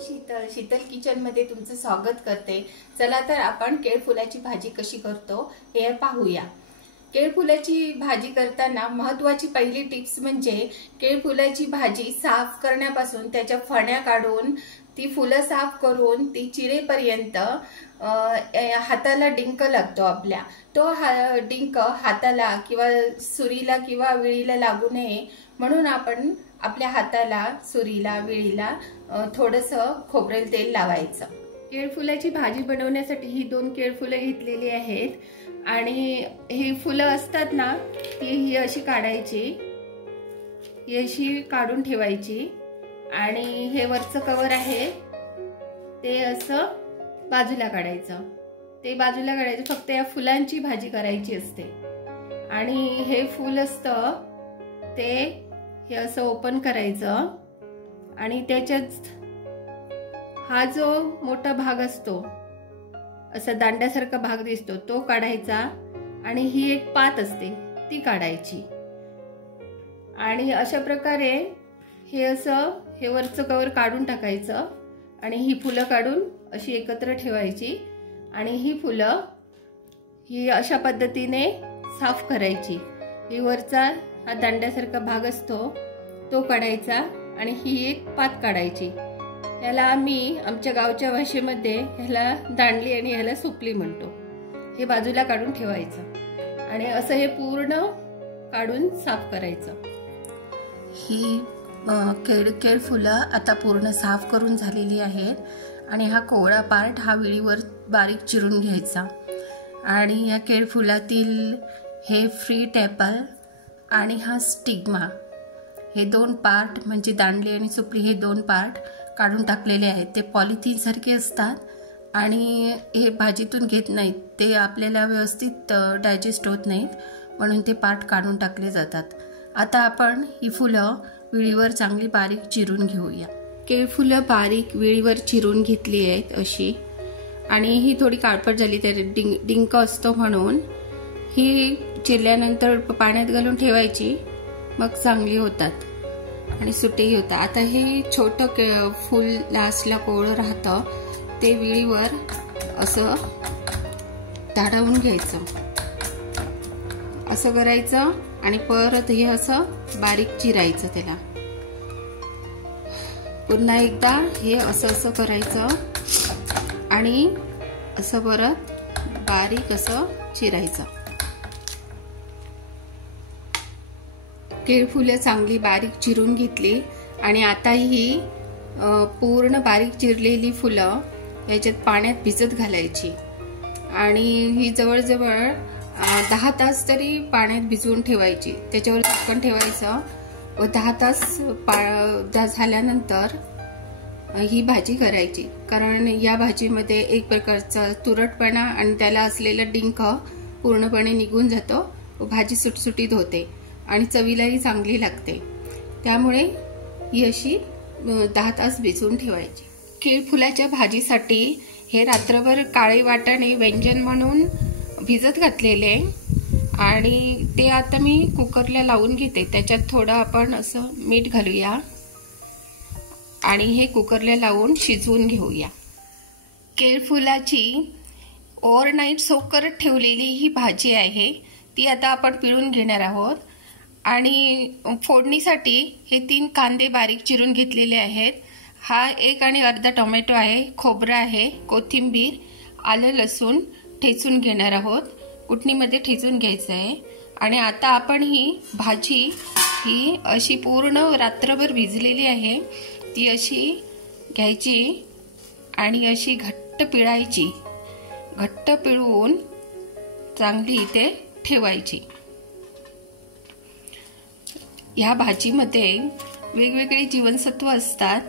शीतल किचनमध्ये तुमचं स्वागत करते। चला तर आपण केळफुलाची भाजी कशी करतो हे पाहूया। केळफुलाची भाजी करताना महत्त्वाची पहिली टिप्स म्हणजे केळफुलाची भाजी साफ करण्यापासून त्याच्या फण्या काढून ती फुलं साफ करून ती चिरेपर्यंत हाताला डिंक लागतो आपल्या। तो डिंक हाताला किंवा सुरीला किंवा विळीला लागू नये म्हणून आपण आपल्या हाताला, सुरीला, विळीला थोडंसं खोबरेल तेल लावायचं। केळफुलाची भाजी बनवण्यासाठी ही 2 केळफुलं घेतलेली आहेत आणि ही फुलं असतात ना ही अशी काढायची, ही अशी काढून ठेवायची आणि हे वरचं कवर आहे ते असं बाजूला काढायचं। ते बाजूला काढायचं, फक्त या फुलांची भाजी करायची असते। आणि हे फूल असतं ते हे असं ओपन करायचं आणि त्याच्यात हा जो मोठा भाग असतो असा दांड्यासारखा भाग दिसतो तो काढायचा आणि ही एक पात असते ती काढायची। आणि अशा प्रकारे हे असं हे वरचं कवर काढून टाकायचं आणि ही फुलं काढून अशी एकत्र ठेवायची आणि ही फुलं ही अशा पद्धतीने साफ करायची। ही वरचा हा दांड्यासारखा भाग असतो तो काढायचा आणि ही एक पात काढायची। याला आम्ही आमच्या गावच्या भाषेमध्ये ह्याला दांडली आणि ह्याला सुपली म्हणतो। हे बाजूला काढून ठेवायचं आणि असं हे पूर्ण काढून साफ करायचं। ही केळफुलं आता पूर्ण साफ करून झालेली आहेत आणि हा कोवळा पार्ट हा विळीवर बारीक चिरून घ्यायचा आणि या केळफुलातील हे फ्री टॅपल आणि हा स्टिग्मा हे 2 पार्ट म्हणजे दांडली आणि सुपली हे 2 पार्ट काढून टाकलेले आहेत। ते पॉलिथिन सारखे असतात आणि हे भाजीतून घेत नाहीत, ते आपल्याला व्यवस्थित डायजेस्ट होत नाहीत म्हणून ते पार्ट काढून टाकले जातात। आता आपण ही फुलं विळीवर चांगली बारीक चिरून घेऊया। केळफुलं बारीक विळीवर चिरून घेतली आहेत अशी आणि ही थोडी काळपट झाली तर डिंक असतो म्हणून ही चिरल्यानंतर पाण्यात घालून ठेवायची, मग चांगली होतात आणि सुट्टी होतात। आता हे छोटं फूल लास्टला कोवळं राहतं ते विळीवर असं धाडावून घ्यायचं, असं करायचं आणि परत हे असं बारीक चिरायचं। त्याला पुन्हा एकदा हे असं करायचं आणि असं परत बारीक असं चिरायचं। केळफुलं चांगली बारीक चिरून घेतली आणि आता ही पूर्ण बारीक चिरलेली फुलं याच्यात पाण्यात भिजत घालायची आणि ही जवळजवळ 10 तास तरी पाण्यात भिजवून ठेवायची। त्याच्यावर झाकण ठेवायचं व 10 तास झाल्यानंतर ही भाजी करायची, कारण या भाजीमध्ये एक प्रकारचा तुरटपणा आणि त्याला असलेला डिंक पूर्णपणे निघून जातो व भाजी सुटसुटीत होते आणि चवीलाही चांगली लागते। त्यामुळे ही अशी 10 तास भिजवून ठेवायची। केळफुलाच्या भाजीसाठी हे रात्रभर काळे वाटाणे व्यंजन म्हणून भिजत घातलेले आणि ते आता मी कुकरला लावून घेते। त्याच्यात थोडं आपण असं मीठ घालूया आणि हे कुकरला लावून शिजवून घेऊया। केळफुलाची ओव्हरनाईट सोक करत ठेवलेली ही भाजी आहे ती आता आपण पिळून घेणार आहोत आणि फोडणीसाठी हे 3 कांदे बारीक चिरून घेतलेले आहेत। हा 1 आणि अर्धा टोमॅटो आहे, खोबरं आहे, कोथिंबीर, आलं लसूण ठेचून घेणार आहोत, कुटणीमध्ये ठेचून घ्यायचं आहे। आणि आता आपण ही भाजी ही अशी पूर्ण रात्रभर भिजलेली आहे ती अशी घ्यायची आणि अशी घट्ट पिळायची, घट्ट पिळवून चांगली इथे ठेवायची। या भाजीमध्ये वेगवेगळे जीवनसत्व असतात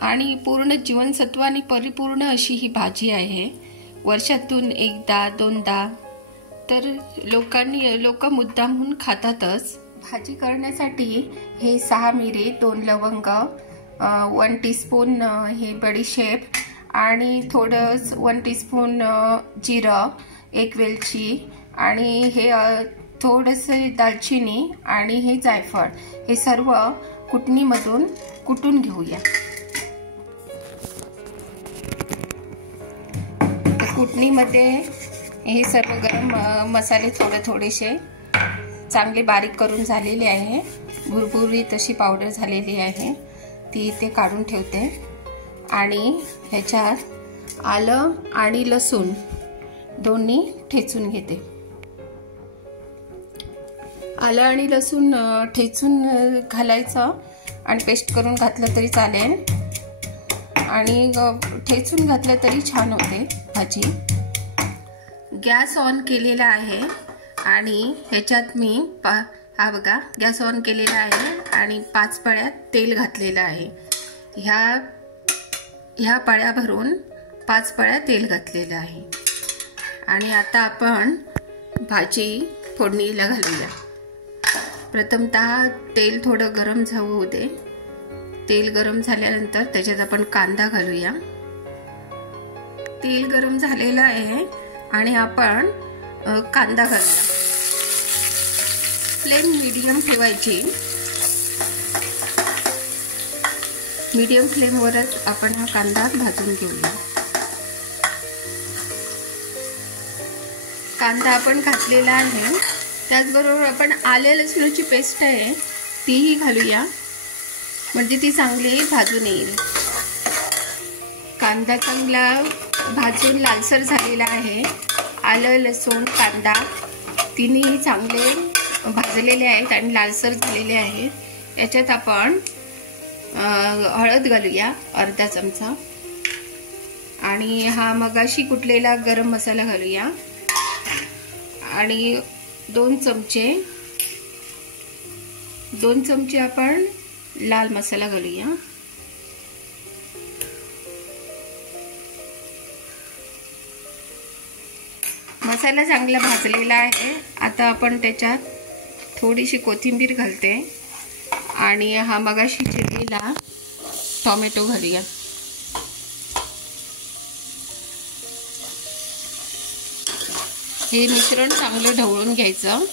आणि पूर्ण जीवनसत्वाने परिपूर्ण अशी ही भाजी आहे। वर्षातून 1दा-2दा तर लोक मुद्दामहून खातातच। भाजी करण्यासाठी हे 6 मिरे, 2 लवंग, 1 टीस्पून हे बडीशेप आणि थोडं 1 टीस्पून जिरं, 1 वेलची आणि हे थोडेसे दालचिनी आणि हे जायफळ हे सर्व कुटणीमधून कुटून घेऊया। कुटणीमध्ये हे सर्व गरम मसाले थोडेसे चांगले बारीक करून झालेले आहे. भुरभुरीत अशी पावडर झालेली आहे, ती इथे काढून ठेवते. आणि ह्याच्यात आलं आणि लसूण दोन्ही ठेचून घेते. आलं आणि लसूण ठेचून घालायचं आणि पेस्ट करून घातलं तरी चालेल, आणि ठेचून घातलं तरी छान होते भाजी. गॅस ऑन केलेला आहे आणि ह्याच्यात मी हा बघा गॅस ऑन केलेला आहे आणि 5 पळ्यात तेल घातलेलं आहे. ह्या पळ्या भरून 5 पळ्या तेल घातलेलं आहे. आणि आता आपण भाजी फोडणीला घालूया. प्रथमतः तेल थोडं गरम होऊ दे. तेल गरम झाल्यानंतर त्याच्यात आपण कांदा घालूया. तेल गरम झालेलं आहे आणि आपण कांदा घालूया. फ्लेम मीडियम ठेवायची. मीडियम फ्लेमवरच आपण हा कांदा भाजून घेऊया. कांदा आपण घातलेला आहे. त्याचबरोबर आपण आले लसूणाची पेस्ट आहे तीही घालूया, म्हणजे ती चांगली भाजून येईल. कांदा चांगला भाजून लालसर झालेला आहे. आलं लसूण कांदा तिन्ही चांगले भाजलेले आहेत आणि लालसर झालेले आहेत. याच्यात आपण हळद घालूया अर्धा चमचा, आणि हा मगाशी कुटलेला गरम मसाला घालूया, आणि 2 चमचे आपण लाल मसाला घालूया. मसाला चांगला भाजलेला आहे. आता आपण त्याच्यात थोडीशी कोथिंबीर घालते आणि हा मगाशी चिरलेला टोमॅटो घालूया. हे मिश्रण चांगलं ढवळून घ्यायचं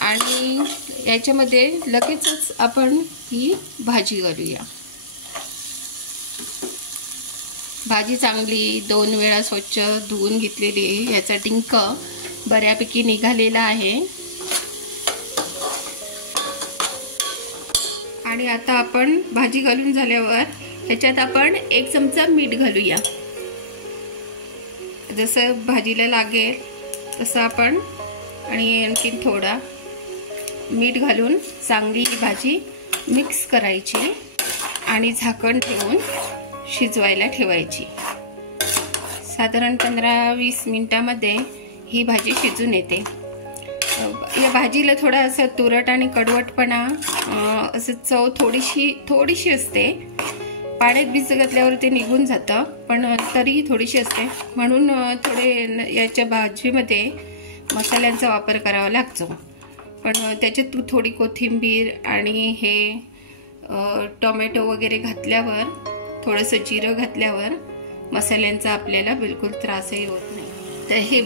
आणि याच्यामध्ये लगेचच आपण ही भाजी घालूया. भाजी चांगली 2 वेळा स्वच्छ धुवून घेतलेली आहे. याचा डिंक बऱ्यापैकी निघालेला आहे. आणि आता आपण भाजी घालून झाल्यावर ह्याच्यात आपण 1 चमचा मीठ घालूया. जसं भाजीला लागेल तसं आपण, आणि आणखीन थोडा मीठ घालून चांगली ही भाजी मिक्स करायची आणि झाकण ठेवून शिजवायला ठेवायची. साधारण 15-20 मिनिटांमध्ये ही भाजी शिजून येते. या भाजीला थोडा असं तुरट आणि कडवटपणा असं चव थोडीशी असते. पाण्यात भिजत घातल्यावर ते निघून जातं, पण तरीही थोडीशी असते. म्हणून थोडे याच्या भाजीमध्ये मसाल्यांचा वापर करावा लागतो. पण त्याच्यात थोडी कोथिंबीर आणि हे टोमॅटो वगैरे घातल्यावर, थोडंसं जिरं घातल्यावर मसाल्यांचा आपल्याला बिलकुल त्रासही होत नाही. तर हे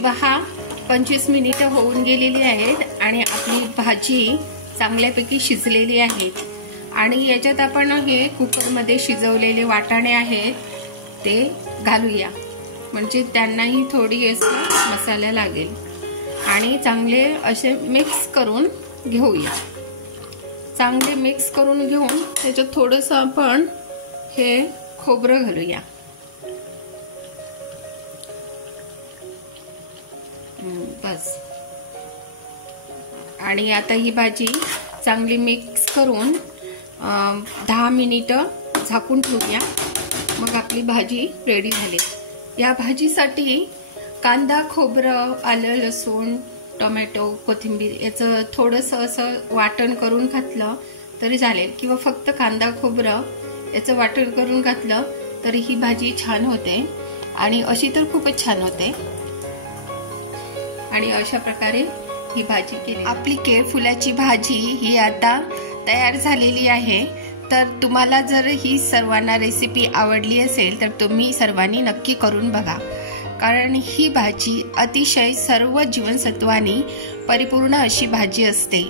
25 मिनिटं होऊन गेलेली आहेत आणि आपली भाजी चांगल्यापैकी शिजलेली आहे. आणि याच्यात आपण हे कुकरमध्ये शिजवलेले वाटाणे आहेत ते घालूया, म्हणजे त्यांनाही थोडी असं मसाला लागेल. आणि चांगले असे मिक्स करून घेऊया. चांगले मिक्स करून घेऊन त्याच्यात थोडंसं आपण हे खोबरं घालूया. बस. आणि आता ही भाजी चांगली मिक्स करून 10 मिनिटं झाकून ठेवूया. मग आपली भाजी रेडी झाली. या भाजीसाठी कांदा खोबरं आलं लसूण टोमॅटो कोथिंबीर याचं थोडंसं असं वाटण करून घातलं तरी चालेल, किंवा फक्त कांदा खोबरं याचं वाटण करून घातलं तरी ही भाजी छान होते. आणि अशी तर खूपच छान होते. आणि अशा प्रकारे ही भाजी केली. आपली केळफुलाची भाजी ही आता तयार झालेली आहे. तर तुम्हाला जर ही सर्वांना रेसिपी आवडली असेल तर तुम्ही सर्वांनी नक्की करून बघा, कारण ही भाजी अतिशय सर्व जीवनसत्वांनी परिपूर्ण अशी भाजी असते.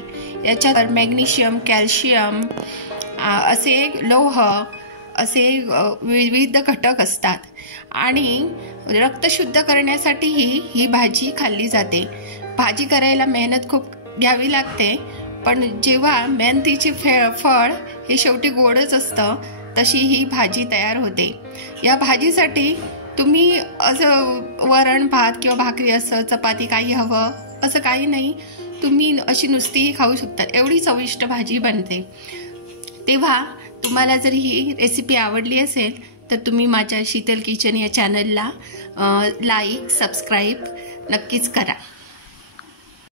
याच्यात मॅग्नेशियम कॅल्शियम असे लोह असे विविध घटक असतात आणि रक्त शुद्ध करण्यासाठीही ही भाजी खाल्ली जाते. भाजी करायला मेहनत खूप घ्यावी लागते, पण जेव्हा मेहनतीचे फळ हे शेवटी गोडच असतं, तशी ही भाजी तयार होते. या भाजीसाठी तुम्ही असं वरण भात किंवा भाकरी असं चपाती काही हवं असं काही नाही, तुम्ही अशी नुसतीही खाऊ शकता. एवढी चविष्ट भाजी बनते. तेव्हा तुम्हाला जर ही रेसिपी आवडली असेल तर तुम्ही माझ्या शीतल किचन या चॅनलला लाईक सबस्क्राईब नक्कीच करा.